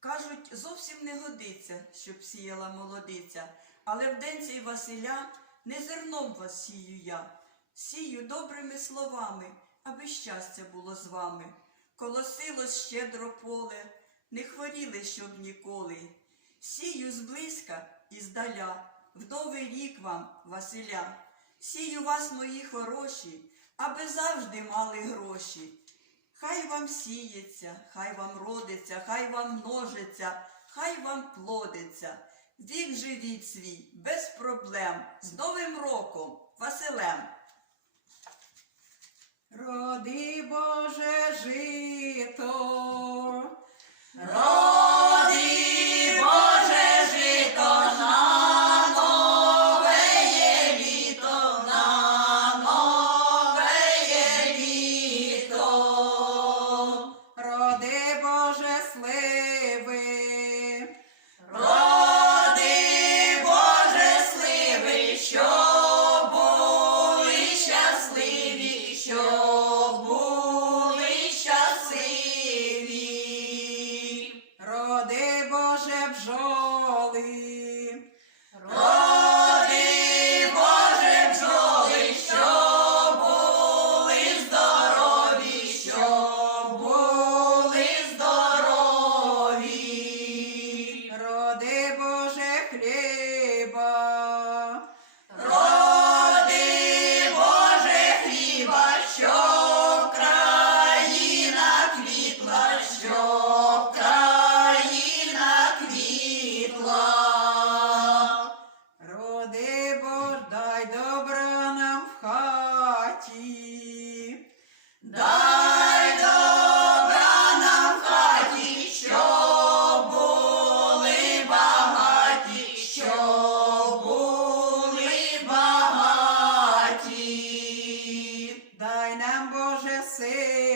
Кажуть, зовсім не годиться, щоб сіяла молодиця, але в день цей Василя не зерном вас сію я, сію добрими словами, аби щастя було з вами. Колосилось щедро поле, не хворіли, щоб ніколи. Сію зблизька і здаля, в новий рік вам, Василя. Сію вас, мої хороші, аби завжди мали гроші. Хай вам сіється, хай вам родиться, хай вам множиться, хай вам плодиться. Вік живіть свій, без проблем, з Новим роком, Василем. Роди жито, neighbor. say